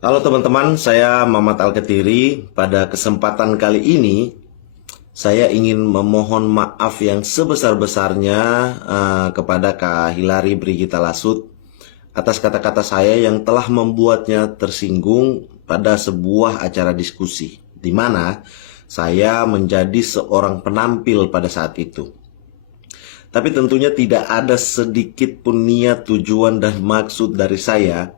Halo teman-teman, saya Mamat Alketiri. Pada kesempatan kali ini, saya ingin memohon maaf yang sebesar-besarnya kepada Kak Hilary Brigita Lasut atas kata-kata saya yang telah membuatnya tersinggung pada sebuah acara diskusi, di mana saya menjadi seorang penampil pada saat itu. Tapi tentunya tidak ada sedikit pun niat, tujuan, dan maksud dari saya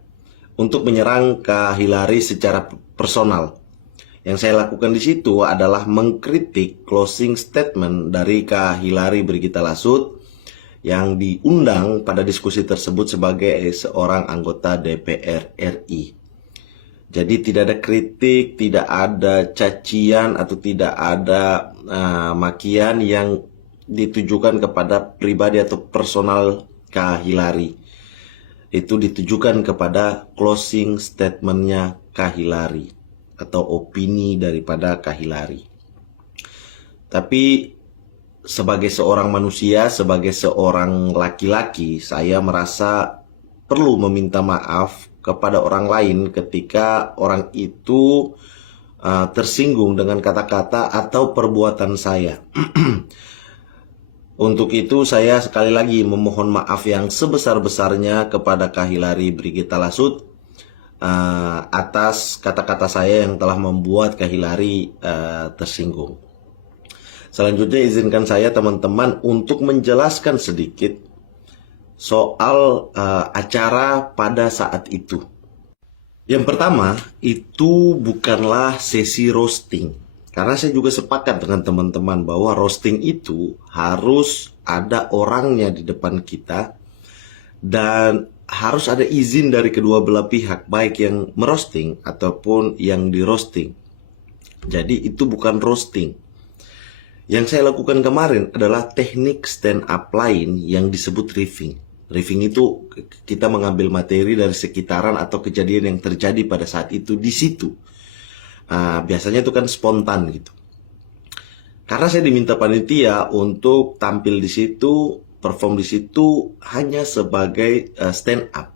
untuk menyerang Kak Hilary secara personal. Yang saya lakukan di situ adalah mengkritik closing statement dari Kak Hilary Brigita Lasut yang diundang pada diskusi tersebut sebagai seorang anggota DPR RI. Jadi tidak ada kritik, tidak ada cacian atau tidak ada makian yang ditujukan kepada pribadi atau personal Kak Hilary. Itu ditujukan kepada closing statementnya Kak Hilary atau opini daripada Kak Hilary. Tapi sebagai seorang manusia, sebagai seorang laki-laki, saya merasa perlu meminta maaf kepada orang lain ketika orang itu tersinggung dengan kata-kata atau perbuatan saya. Untuk itu saya sekali lagi memohon maaf yang sebesar-besarnya kepada Kak Hilary Brigita Lasut atas kata-kata saya yang telah membuat Kak Hilary tersinggung. Selanjutnya izinkan saya teman-teman untuk menjelaskan sedikit soal acara pada saat itu. Yang pertama, itu bukanlah sesi roasting. Karena saya juga sepakat dengan teman-teman bahwa roasting itu harus ada orangnya di depan kita dan harus ada izin dari kedua belah pihak, baik yang merosting ataupun yang di roasting. Jadi itu bukan roasting. Yang saya lakukan kemarin adalah teknik stand up lain yang disebut riffing. Riffing itu kita mengambil materi dari sekitaran atau kejadian yang terjadi pada saat itu di situ. Biasanya itu kan spontan gitu. Karena saya diminta panitia untuk tampil di situ, perform di situ hanya sebagai stand up.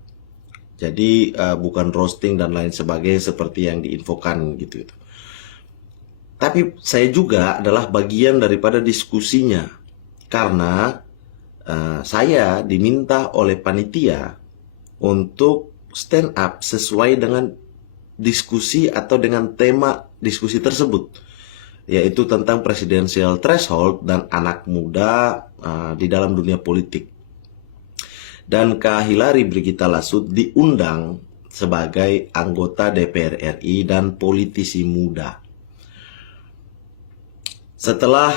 Jadi bukan roasting dan lain sebagainya seperti yang diinfokan gitu. Tapi saya juga adalah bagian daripada diskusinya. Karena saya diminta oleh panitia untuk stand up sesuai dengan diskusi atau dengan tema diskusi tersebut, yaitu tentang presidensial threshold dan anak muda di dalam dunia politik. Dan Kak Hilary Brigita Lasut diundang sebagai anggota DPR RI dan politisi muda. Setelah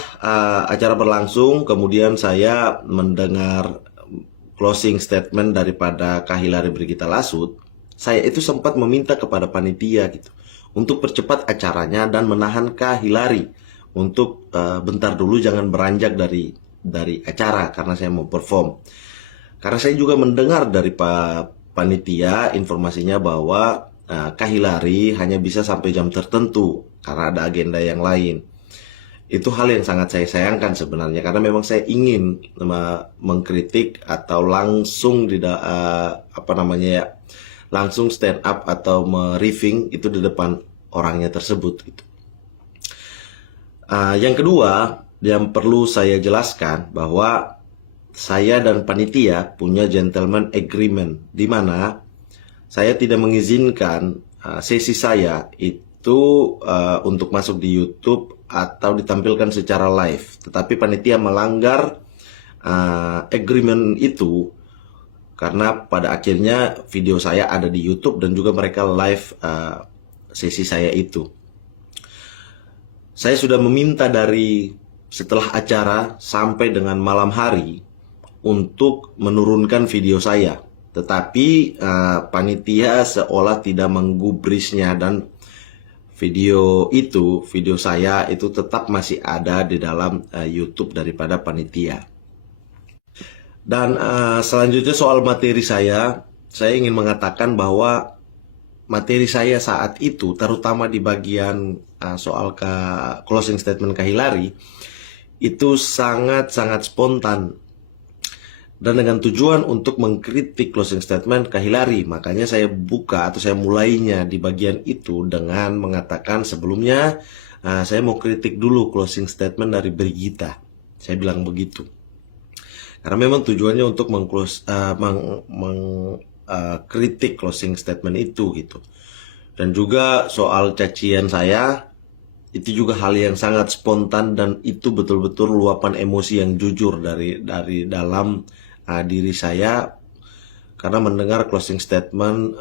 acara berlangsung, kemudian saya mendengar closing statement daripada Kak Hilary Brigita Lasut. Saya itu sempat meminta kepada panitia gitu untuk percepat acaranya dan menahan Kak Hilary untuk bentar dulu jangan beranjak dari acara karena saya mau perform. Karena saya juga mendengar dari Pak panitia informasinya bahwa Kak Hilary hanya bisa sampai jam tertentu karena ada agenda yang lain. Itu hal yang sangat saya sayangkan sebenarnya karena memang saya ingin mengkritik atau langsung langsung stand up atau me-riffing itu di depan orangnya tersebut gitu. Yang kedua yang perlu saya jelaskan bahwa saya dan panitia punya gentleman agreement di mana saya tidak mengizinkan sesi saya itu untuk masuk di YouTube atau ditampilkan secara live. Tetapi panitia melanggar agreement itu karena pada akhirnya video saya ada di YouTube dan juga mereka live sesi saya itu. Saya sudah meminta dari setelah acara sampai dengan malam hari untuk menurunkan video saya. Tetapi panitia seolah tidak menggubrisnya dan video saya itu tetap masih ada di dalam YouTube daripada panitia. Dan selanjutnya soal materi saya ingin mengatakan bahwa materi saya saat itu, terutama di bagian soal closing statement Kak Hilary, itu sangat-sangat spontan. dan dengan tujuan untuk mengkritik closing statement Kak Hillary. Makanya saya buka atau saya mulainya di bagian itu dengan mengatakan sebelumnya saya mau kritik dulu closing statement dari Brigita. Saya bilang begitu. Karena memang tujuannya untuk mengkritik closing statement itu gitu. Dan juga soal cacian saya, itu juga hal yang sangat spontan dan itu betul-betul luapan emosi yang jujur dari dalam diri saya karena mendengar closing statement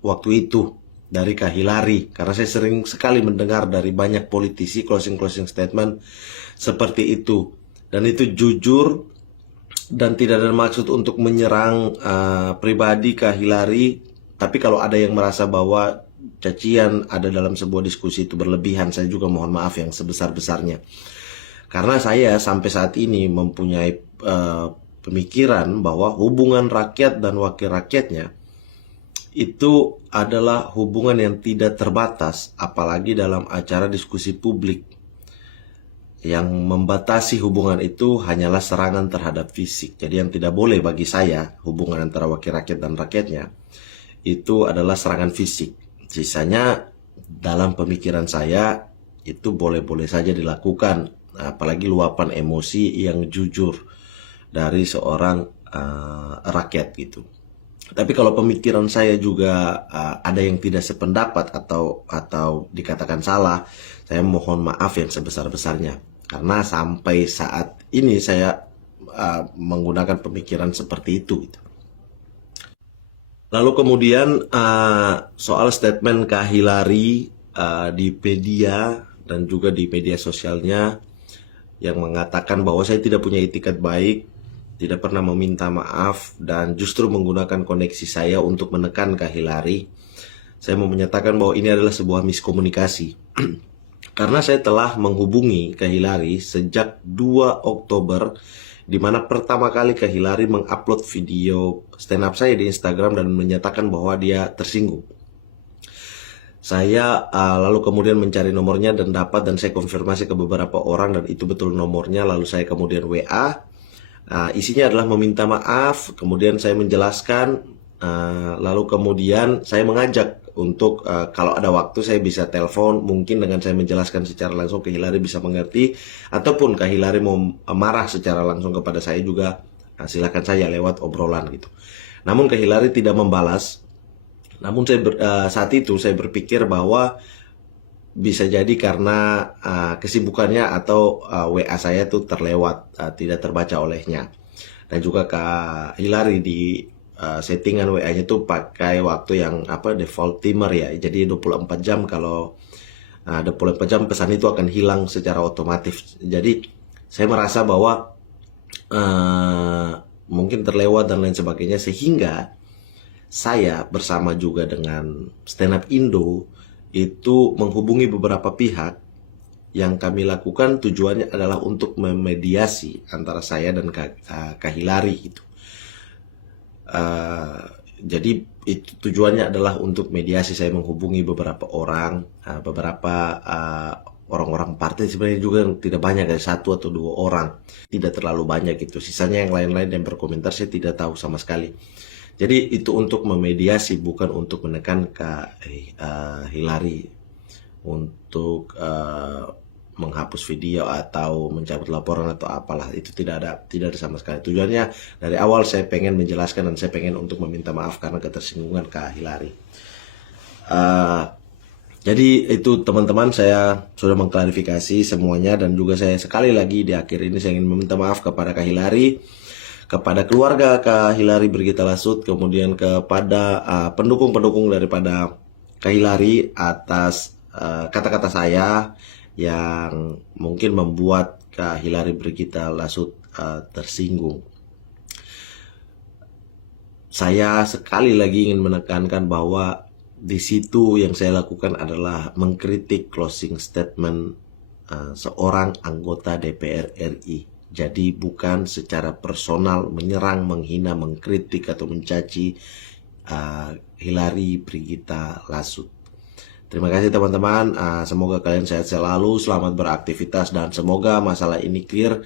waktu itu dari Kak Hillary. Karena saya sering sekali mendengar dari banyak politisi closing statement seperti itu, dan itu jujur dan tidak ada maksud untuk menyerang pribadi Kak Hillary. Tapi kalau ada yang merasa bahwa cacian ada dalam sebuah diskusi itu berlebihan, saya juga mohon maaf yang sebesar-besarnya. Karena saya sampai saat ini mempunyai pemikiran bahwa hubungan rakyat dan wakil rakyatnya itu adalah hubungan yang tidak terbatas, apalagi dalam acara diskusi publik. Yang membatasi hubungan itu hanyalah serangan terhadap fisik. Jadi yang tidak boleh bagi saya hubungan antara wakil rakyat dan rakyatnya itu adalah serangan fisik. Sisanya dalam pemikiran saya itu boleh-boleh saja dilakukan, apalagi luapan emosi yang jujur dari seorang rakyat gitu. Tapi kalau pemikiran saya juga ada yang tidak sependapat atau dikatakan salah, saya mohon maaf yang sebesar-besarnya. Karena sampai saat ini saya menggunakan pemikiran seperti itu gitu. Lalu kemudian soal statement Kak Hillary di media dan juga di media sosialnya yang mengatakan bahwa saya tidak punya itikat baik, tidak pernah meminta maaf, dan justru menggunakan koneksi saya untuk menekan Kak Hillary. Saya mau menyatakan bahwa ini adalah sebuah miskomunikasi. Karena saya telah menghubungi Kak Hillary sejak 2 Oktober, di mana pertama kali Kak Hillary mengupload video stand up saya di Instagram dan menyatakan bahwa dia tersinggung. Saya lalu kemudian mencari nomornya dan dapat, dan saya konfirmasi ke beberapa orang dan itu betul nomornya. Lalu saya kemudian WA, isinya adalah meminta maaf, kemudian saya menjelaskan, lalu kemudian saya mengajak untuk kalau ada waktu saya bisa telepon, mungkin dengan saya menjelaskan secara langsung Kak Hillary bisa mengerti, ataupun Kak Hillary mau marah secara langsung kepada saya juga, silakan saja lewat obrolan gitu. Namun Kak Hillary tidak membalas. Namun saat itu saya berpikir bahwa bisa jadi karena kesibukannya atau WA saya tuh terlewat, tidak terbaca olehnya. Dan juga Kak Hillary di settingan WA-nya tuh pakai waktu yang default timer ya. Jadi 24 jam, kalau 24 jam pesan itu akan hilang secara otomatis. Jadi saya merasa bahwa mungkin terlewat dan lain sebagainya, sehingga saya bersama juga dengan Stand Up Indo itu menghubungi beberapa pihak. Yang kami lakukan tujuannya adalah untuk memediasi antara saya dan Kak Hillary gitu. Jadi itu tujuannya adalah untuk mediasi. Saya menghubungi beberapa orang, beberapa orang-orang partai, sebenarnya juga tidak banyak, ada 1 atau 2 orang, tidak terlalu banyak gitu. Sisanya yang lain-lain yang berkomentar saya tidak tahu sama sekali. Jadi itu untuk memediasi, bukan untuk menekan Kak Hillary untuk menghapus video atau mencabut laporan atau apalah. Itu tidak ada sama sekali. Tujuannya dari awal saya pengen menjelaskan dan saya pengen untuk meminta maaf karena ketersinggungan Kak Hillary. Jadi itu teman-teman, saya sudah mengklarifikasi semuanya, dan juga saya sekali lagi di akhir ini saya ingin meminta maaf kepada Kak Hillary, kepada keluarga Kak Hillary Brigita Lasut, kemudian kepada pendukung-pendukung daripada Kak Hillary atas kata-kata saya yang mungkin membuat Kak Hillary Brigita Lasut tersinggung. Saya sekali lagi ingin menekankan bahwa di situ yang saya lakukan adalah mengkritik closing statement seorang anggota DPR RI. Jadi bukan secara personal menyerang, menghina, mengkritik atau mencaci Hillary Brigita Lasut. Terima kasih teman-teman, semoga kalian sehat selalu, selamat beraktivitas, dan semoga masalah ini clear.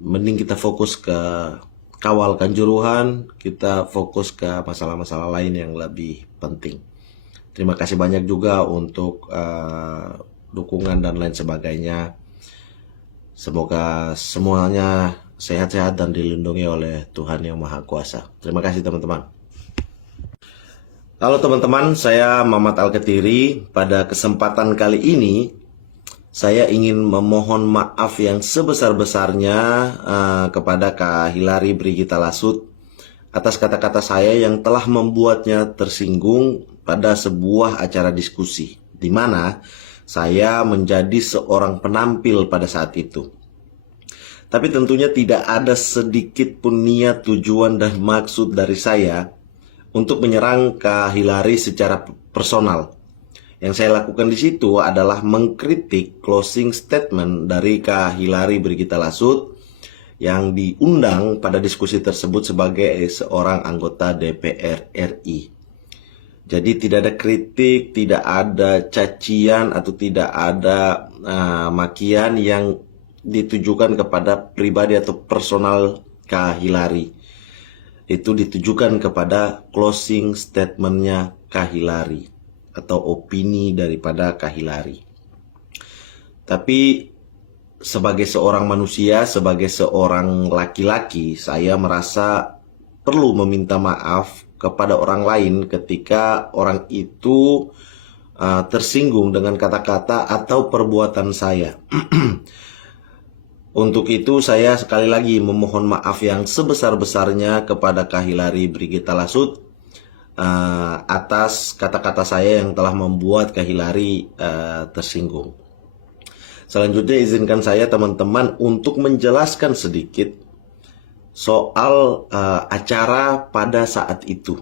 Mending kita fokus ke kawal Kanjuruhan, kita fokus ke masalah-masalah lain yang lebih penting. Terima kasih banyak juga untuk dukungan dan lain sebagainya. Semoga semuanya sehat-sehat dan dilindungi oleh Tuhan Yang Maha Kuasa. Terima kasih teman-teman. Halo teman-teman, saya Mamat Alketiri. Pada kesempatan kali ini, saya ingin memohon maaf yang sebesar-besarnya kepada Kak Hilary Brigita Lasut atas kata-kata saya yang telah membuatnya tersinggung pada sebuah acara diskusi, di mana saya menjadi seorang penampil pada saat itu. Tapi tentunya tidak ada sedikit pun niat, tujuan, dan maksud dari saya untuk menyerang Kak Hilary secara personal. Yang saya lakukan di situ adalah mengkritik closing statement dari Kak Hilary Brigita Lasut yang diundang pada diskusi tersebut sebagai seorang anggota DPR RI. Jadi tidak ada kritik, tidak ada cacian, atau tidak ada makian yang ditujukan kepada pribadi atau personal Kak Hilary. Itu ditujukan kepada closing statementnya Kak Hilary atau opini daripada Kak Hilary. Tapi sebagai seorang manusia, sebagai seorang laki-laki, saya merasa perlu meminta maaf kepada orang lain ketika orang itu tersinggung dengan kata-kata atau perbuatan saya. Untuk itu saya sekali lagi memohon maaf yang sebesar-besarnya kepada Kak Hilary Brigita Lasut atas kata-kata saya yang telah membuat Kak Hilary tersinggung. Selanjutnya izinkan saya teman-teman untuk menjelaskan sedikit soal acara pada saat itu.